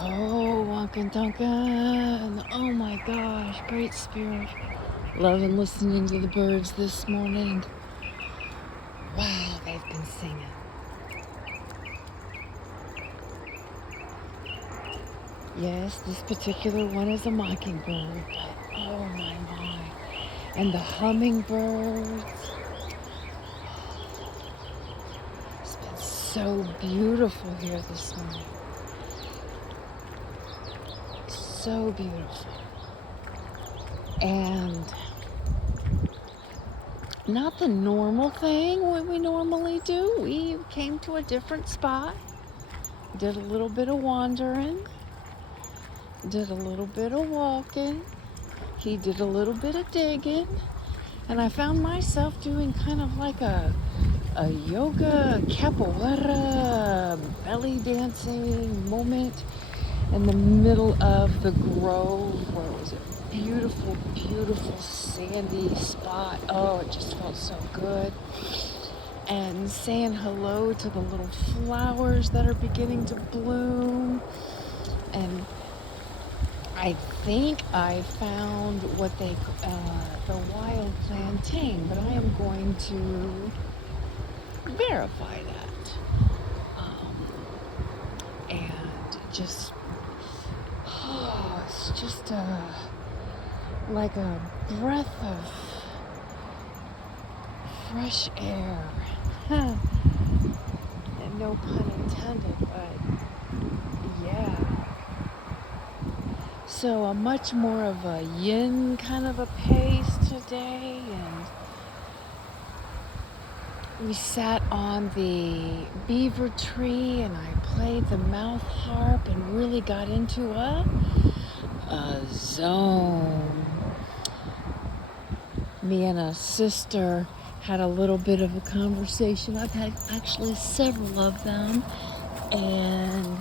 Oh, Wonkin Tonkin. Oh my gosh, great spirit. Loving listening to the birds this morning. Wow, they've been singing. Yes, this particular one is a mockingbird, but oh my. And the hummingbirds. It's been so beautiful here this morning. So beautiful. And not the normal thing what we normally do. We came to a different spot, did a little bit of wandering, did a little bit of walking. He did a little bit of digging, and I found myself doing kind of like a yoga capoeira belly dancing moment in the middle of the grove where it was a beautiful, beautiful sandy spot. Oh, it just felt so good. And saying hello to the little flowers that are beginning to bloom. And I think I found what the wild plantain, but I am going to verify that. And just, it's just like a breath of fresh air. And no pun intended, but yeah. So a much more of a yin kind of a pace today, and we sat on the beaver tree and I played the mouth harp and really got into a zone. Me and a sister had a little bit of a conversation. I've had actually several of them, and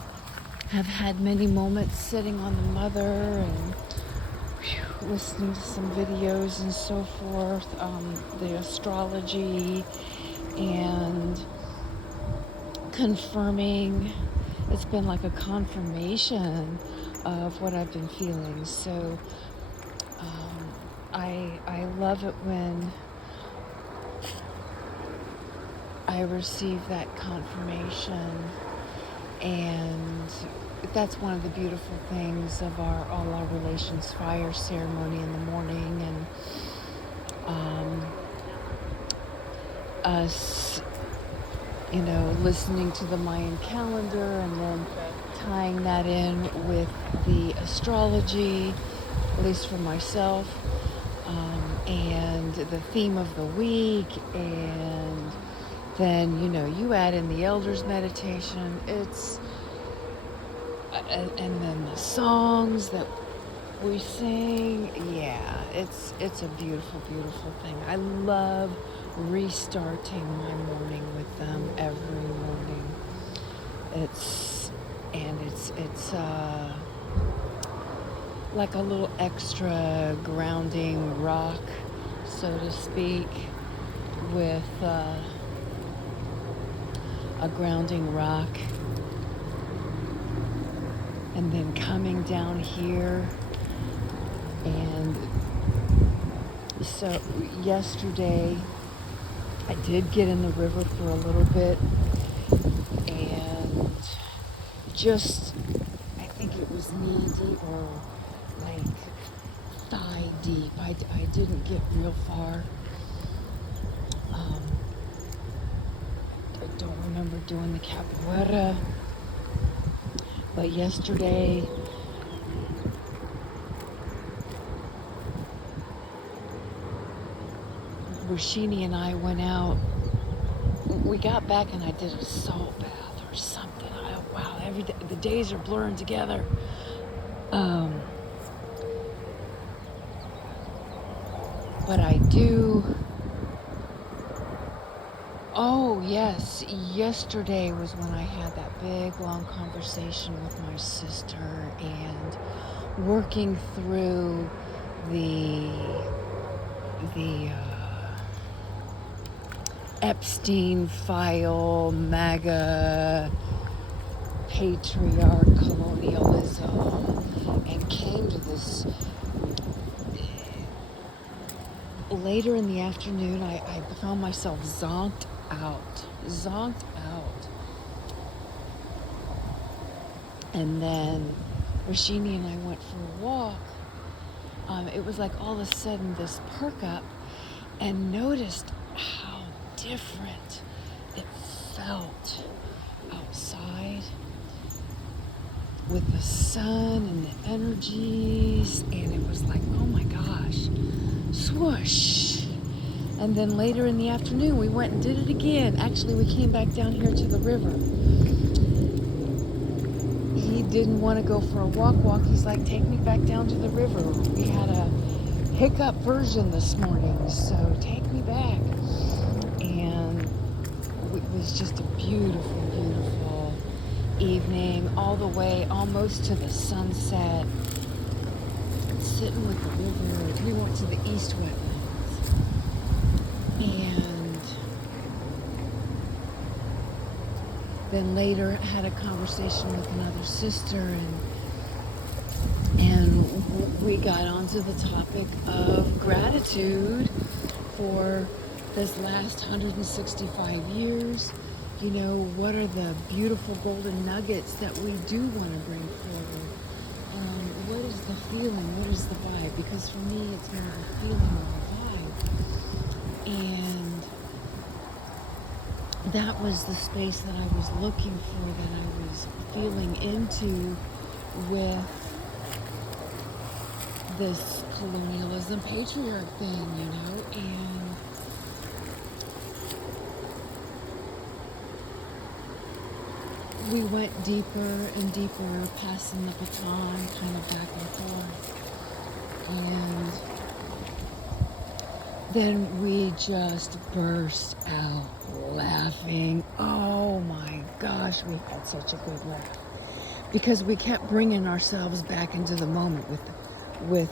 have had many moments sitting on the mother and listening to some videos and so forth, the astrology, and confirming. It's been like a confirmation of what I've been feeling. So I love it when I receive that confirmation, and that's one of the beautiful things of all our relations fire ceremony in the morning, and us, listening to the Mayan calendar and then tying that in with the astrology, at least for myself, and the theme of the week, and then you add in the elders meditation. And then the songs that we sing. Yeah, it's a beautiful, beautiful thing. I love restarting my morning with them every morning. It's like a little extra grounding rock, so to speak, with a grounding rock. And then coming down here, and so yesterday I did get in the river for a little bit, and just, I think it was knee deep or like thigh deep. I didn't get real far. I don't remember doing the capoeira. But yesterday, Rashini and I went out. We got back and I did a salt bath or something. Wow, every day, the days are blurring together. But I do. Oh, yes. Yesterday was when I had that big, long conversation with my sister, and working through the Epstein file, MAGA, patriarch, colonialism, later in the afternoon, I found myself zonked out. And then Rashini and I went for a walk. It was like all of a sudden this perk up and noticed how different it felt outside with the sun and the energies, and it was like, oh my gosh, swoosh. And then later in the afternoon we went and did it again. Actually, we came back down here to the river. He didn't want to go for a walk. He's like, take me back down to the river. We had a hiccup version this morning, so take me back. And it was just a beautiful evening, all the way almost to the sunset, sitting with the river. We went to the east wetlands, and then later had a conversation with another sister, and we got onto the topic of gratitude for this last 165 years. You know, what are the beautiful golden nuggets that we do want to bring forward? What is the feeling? What is the vibe? Because for me, it's more of a feeling or a vibe. And that was the space that I was looking for, that I was feeling into with this colonialism patriarch thing, you know, and we went deeper and deeper, passing the baton kind of back and forth. And then we just burst out laughing. Oh my gosh, we had such a good laugh. Because we kept bringing ourselves back into the moment with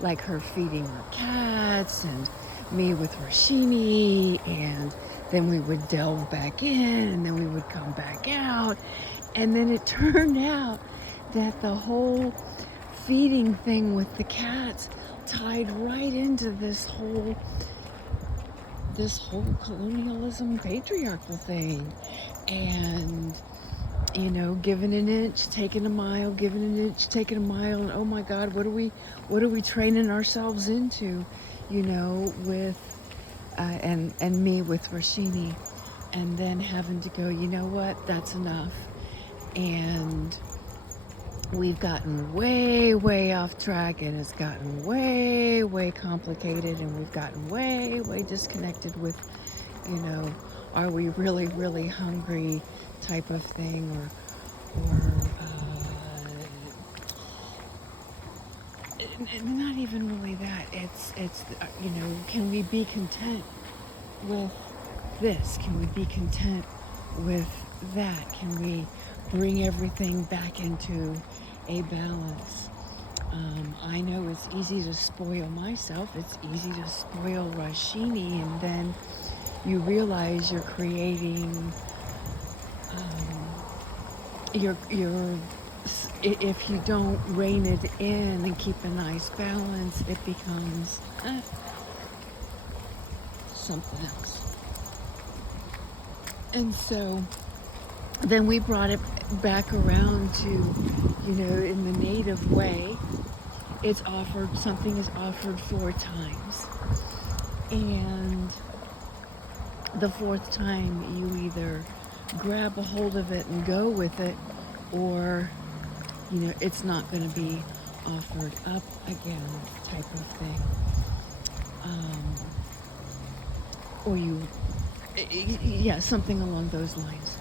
like her feeding her cats, and me with Rashini, and then we would delve back in, and then we would come back out. And then it turned out that the whole feeding thing with the cats tied right into this whole colonialism patriarchal thing. And you know, giving an inch, taking a mile, giving an inch, taking a mile, and oh my God, what are we training ourselves into, you know, with and me with Rashini, and then having to go, you know what, that's enough. And we've gotten way off track, and it's gotten way complicated, and we've gotten way disconnected with, you know, are we really hungry type of thing, or not even really that. It's you know, can we be content with this? Can we be content with that? Can we bring everything back into a balance? I know it's easy to spoil myself. It's easy to spoil Rashini, and then you realize you're creating if you don't rein it in and keep a nice balance, it becomes something else. And so then we brought it back around to, you know, in the native way, it's offered, something is offered 4 times. And the 4th time you either grab a hold of it and go with it, or, you know, it's not going to be offered up again, type of thing. Or yeah, something along those lines.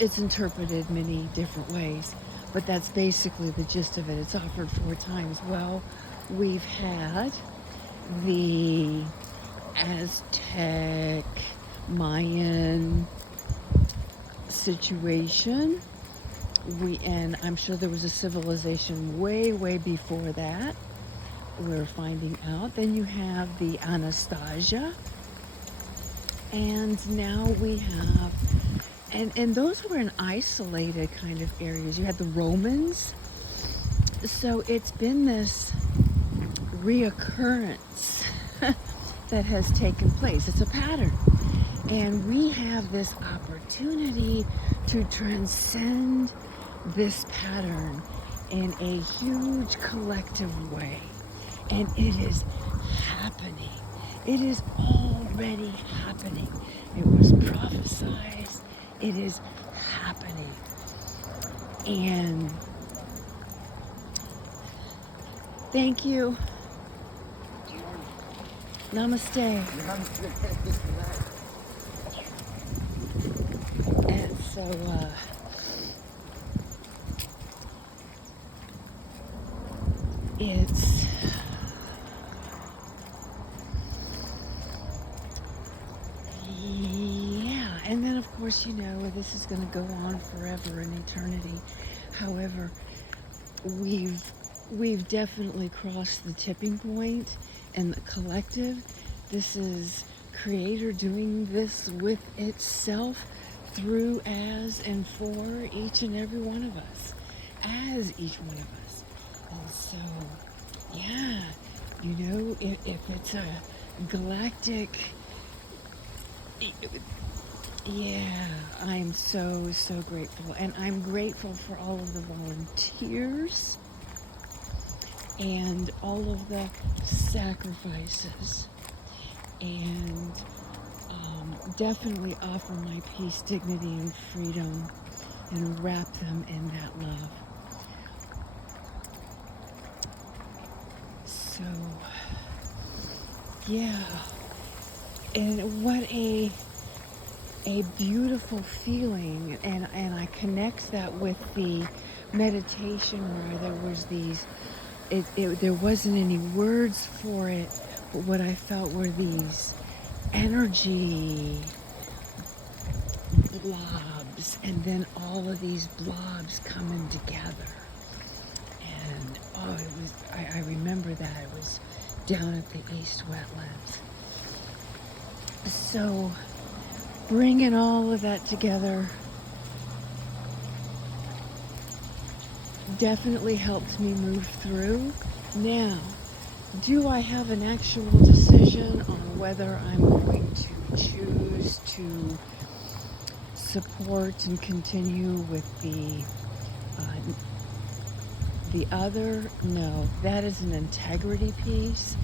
It's interpreted many different ways, but that's basically the gist of it. It's offered 4 times. Well, we've had the Aztec, Mayan situation. And I'm sure there was a civilization way before that. We're finding out. Then you have the Anastasia, and now we have, and those were in isolated kind of areas. You had the Romans. So it's been this reoccurrence that has taken place. It's a pattern. And we have this opportunity to transcend this pattern in a huge collective way. And it is happening. It is already happening. It was prophesied. It is happening. And thank you. Namaste. And so, it's yeah, and then of course, this is going to go on forever in eternity. However, we've definitely crossed the tipping point in the collective. This is Creator doing this with itself, through, as, and for each and every one of us, as each one of us. And so, yeah, if it's a galactic, yeah, I'm so grateful. And I'm grateful for all of the volunteers and all of the sacrifices, and definitely offer my peace, dignity, and freedom, and wrap them in that love. So, yeah, and what a beautiful feeling, and I connect that with the meditation where there was there wasn't any words for it, but what I felt were these energy blobs, and then all of these blobs coming together. And I remember that it was down at the East Wetlands. So bringing all of that together definitely helped me move through. Now, do I have an actual decision on whether I'm going to choose to support and continue with the other? No, that is an integrity piece.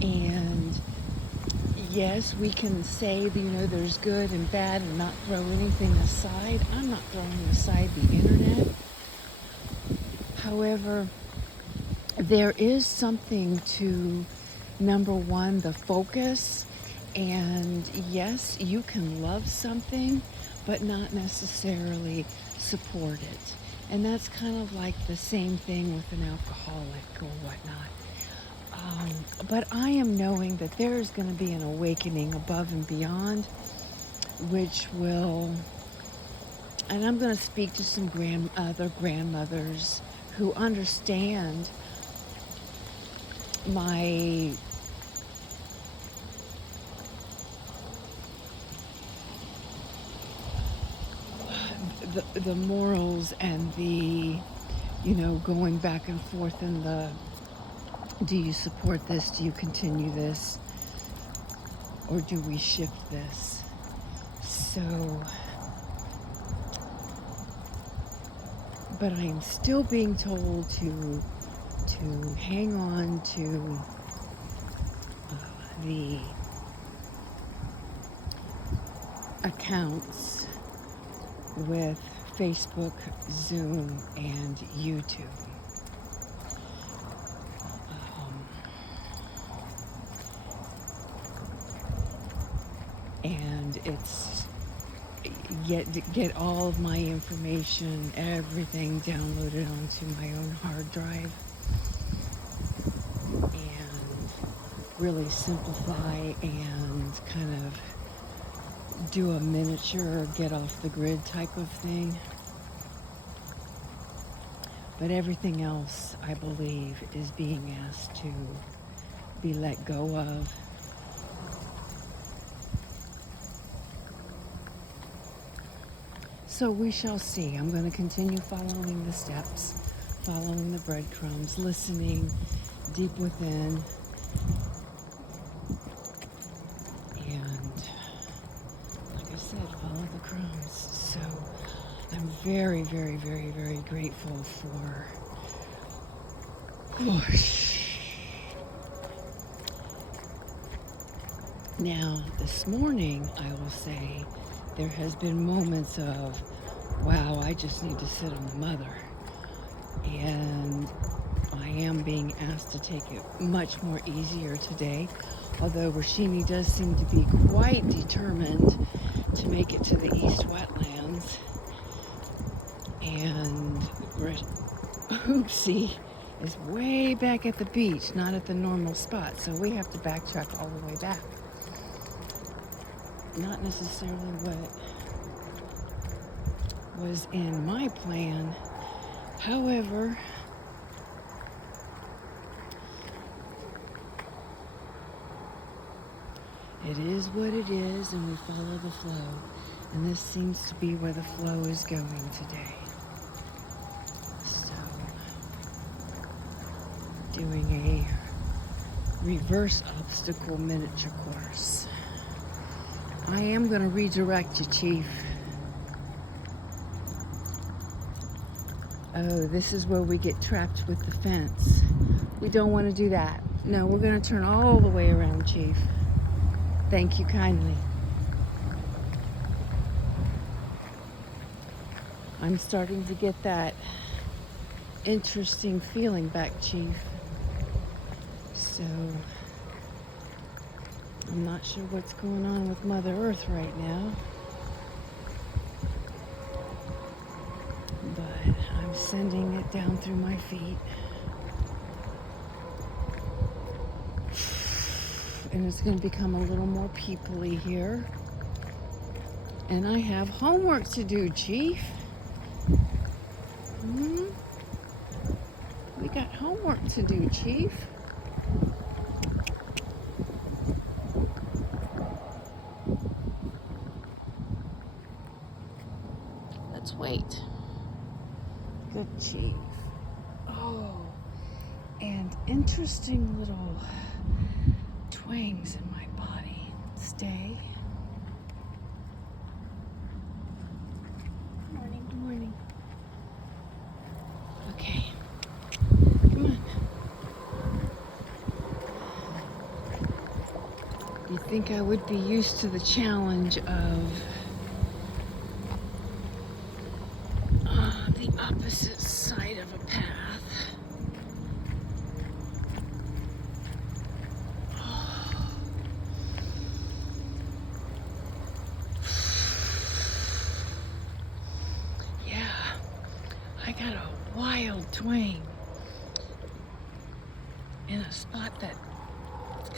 And yes, we can say that, there's good and bad and not throw anything aside. I'm not throwing aside the internet. However, there is something to, number one, the focus. And yes, you can love something, but not necessarily support it. And that's kind of like the same thing with an alcoholic or whatnot. But I am knowing that there is going to be an awakening above and beyond, which will, and I'm going to speak to some other grandmothers who understand the morals and the, going back and forth in the, do you support this? Do you continue this? Or do we shift this? So, but I am still being told to hang on to the accounts with Facebook, Zoom, and YouTube. And it's get all of my information, everything downloaded onto my own hard drive, and really simplify and kind of do a miniature get off the grid type of thing. But everything else, I believe, is being asked to be let go of. So we shall see. I'm going to continue following the steps, following the breadcrumbs, listening deep within, very, very, very, very grateful for. Now, this morning, I will say, there has been moments of, wow, I just need to sit on the mother. And I am being asked to take it much more easier today, although Rashimi does seem to be quite determined to make it to the east wetlands. And Oopsie is way back at the beach, not at the normal spot, so we have to backtrack all the way back. Not necessarily what was in my plan. However, it is what it is, and we follow the flow. And this seems to be where the flow is going today. So, doing a reverse obstacle miniature course. I am going to redirect you, Chief. Oh, this is where we get trapped with the fence. We don't want to do that. No, we're going to turn all the way around, Chief. Thank you kindly. I'm starting to get that interesting feeling back, Chief. So, I'm not sure what's going on with Mother Earth right now. But I'm sending it down through my feet. And it's going to become a little more people-y here. And I have homework to do, Chief. We got homework to do, Chief. Let's wait. Good, Chief. Oh, and interesting little twangs in my body. Stay. Morning, morning. Okay. Come on. You'd think I would be used to the challenge of the opposite side of a path. Yeah, I got a wild twang in a spot that's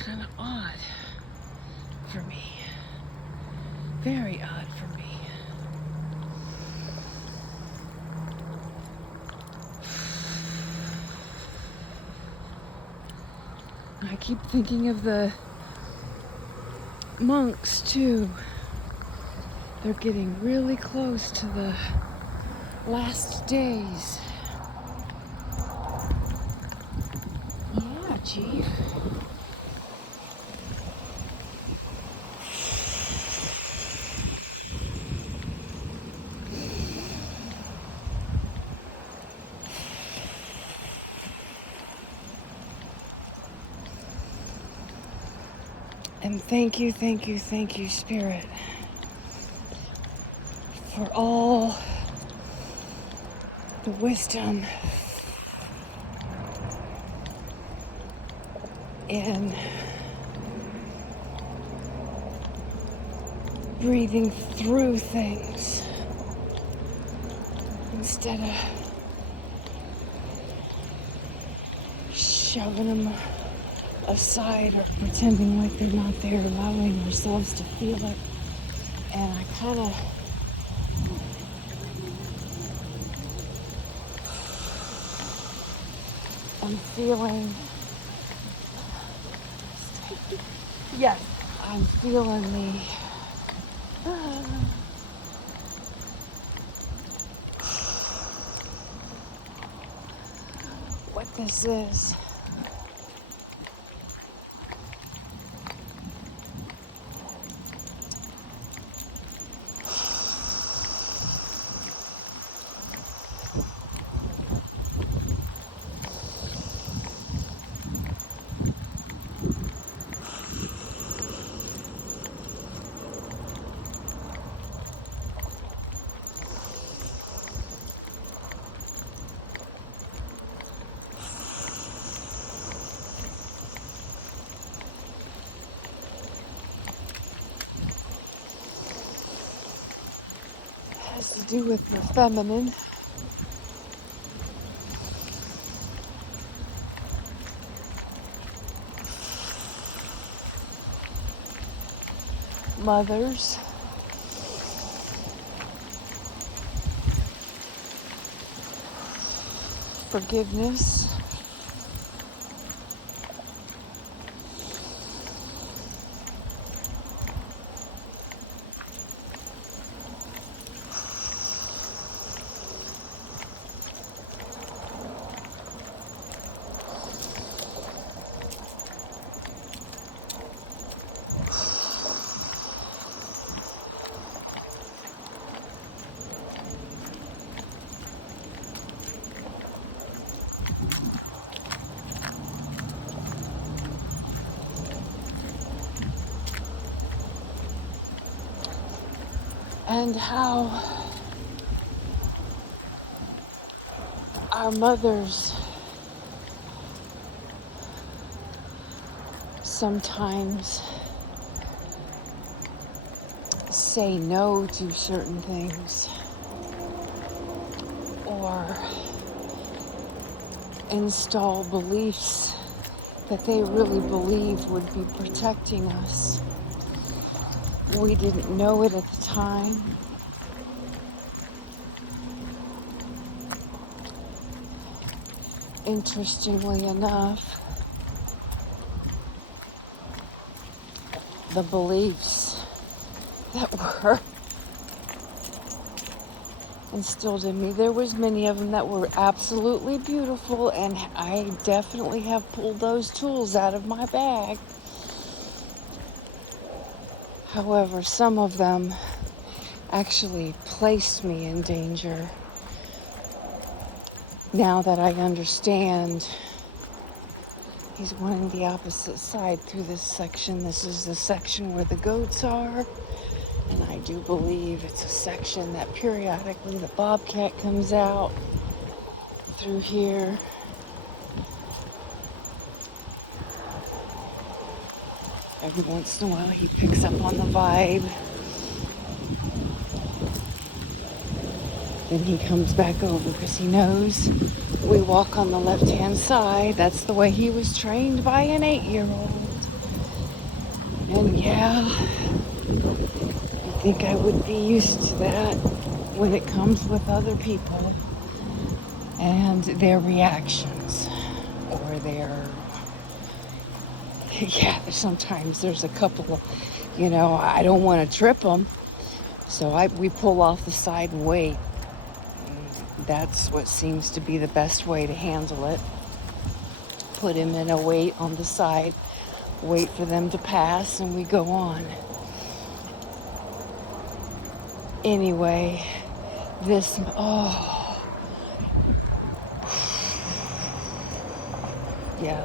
kind of odd for me. Very odd for me. I keep thinking of the monks too. They're getting really close to the last days. Yeah, Chief. And thank you, Spirit, for all the wisdom in breathing through things instead of shoving them aside or pretending like they're not there, allowing ourselves to feel it. And I kind of am feeling, yes, I'm feeling the what this is. do with the feminine. Mothers. Forgiveness. And how our mothers sometimes say no to certain things or install beliefs that they really believe would be protecting us. We didn't know it at the time. Interestingly enough, the beliefs that were instilled in me, there was many of them that were absolutely beautiful, and I definitely have pulled those tools out of my bag. However, some of them actually placed me in danger. Now that I understand, he's running the opposite side through this section. This is the section where the goats are. And I do believe it's a section that periodically the bobcat comes out through here. Every once in a while he picks up on the vibe. Then he comes back over because he knows we walk on the left-hand side. That's the way he was trained by an 8-year-old. And yeah, I think I would be used to that when it comes with other people and their reactions or their, yeah, sometimes there's a couple of, I don't want to trip them. So we pull off the side and wait. That's what seems to be the best way to handle it. Put him in a wait on the side, wait for them to pass, and we go on. Anyway, yeah,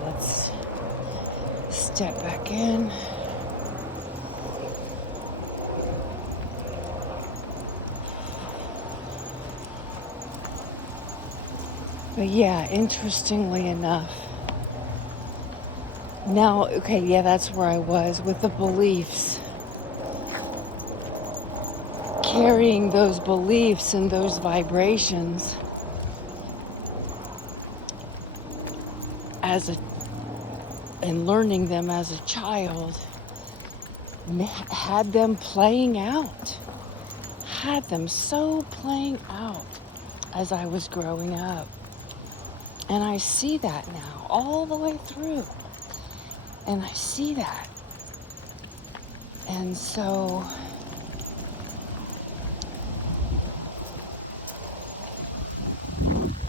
let's step back in. But yeah, interestingly enough, now, okay, yeah, that's where I was with the beliefs. Carrying those beliefs and those vibrations and learning them as a child had them playing out. Had them so playing out as I was growing up. And I see that now all the way through. And I see that. And so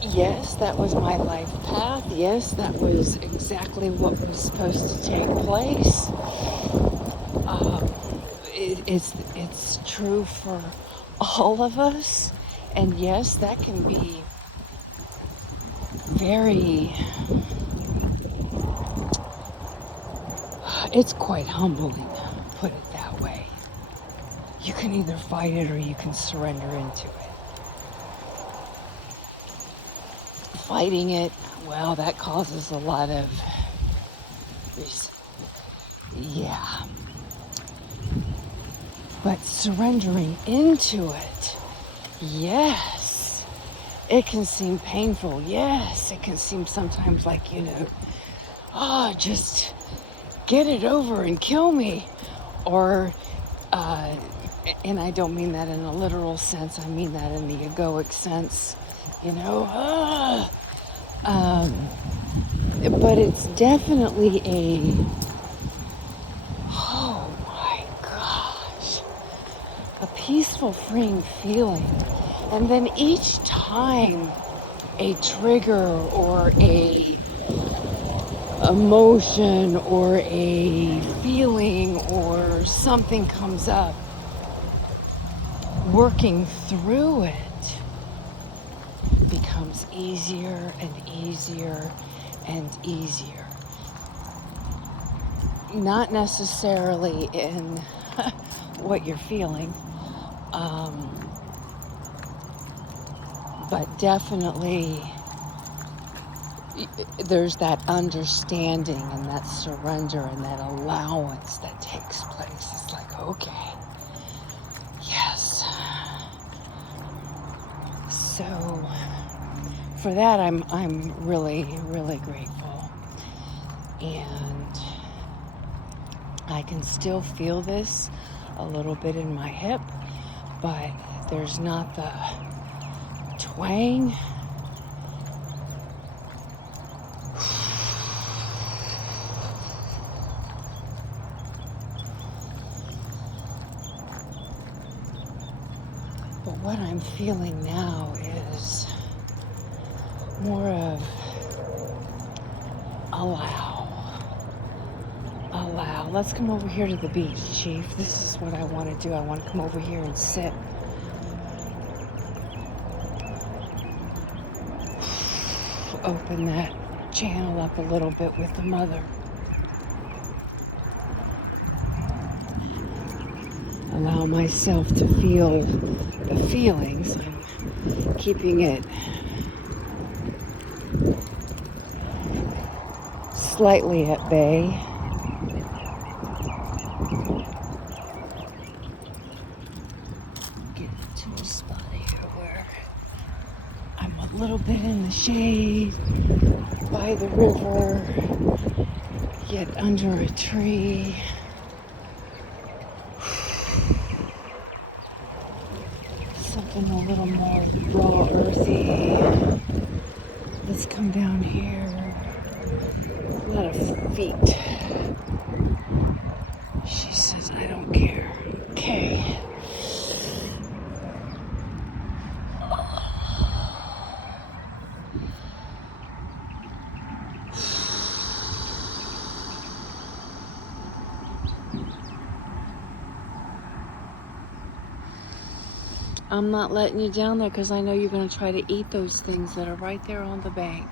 yes, that was my life path. Yes, that was exactly what was supposed to take place. It's true for all of us. And yes, that can be it's quite humbling, put it that way. You can either fight it or you can surrender into it. Fighting it, well, that causes a lot of, yeah. But surrendering into it, Yes, it can seem painful. Yes, it can seem sometimes like, oh, just get it over and kill me. Or, uh, and I don't mean that in a literal sense, I mean that in the egoic sense, but it's definitely oh my gosh, a peaceful, freeing feeling. And then each time a trigger or a emotion or a feeling or something comes up, working through it becomes easier and easier and easier. Not necessarily in what you're feeling, but definitely there's that understanding and that surrender and that allowance that takes place. It's like, okay, yes. So for that, I'm really, really grateful. And I can still feel this a little bit in my hip, but there's not the twang. But what I'm feeling now is more of allow. Let's come over here to the beach, Chief. This is what I want to do. I want to come over here and sit. Open that channel up a little bit with the mother. Allow myself to feel the feelings. I'm keeping it slightly at bay. Get to a spot here where I'm a little bit in the shade by the river, yet under a tree. Something a little more raw, earthy. Let's come down here. A lot of feet. She says, I don't care. Okay. I'm not letting you down there because I know you're going to try to eat those things that are right there on the bank.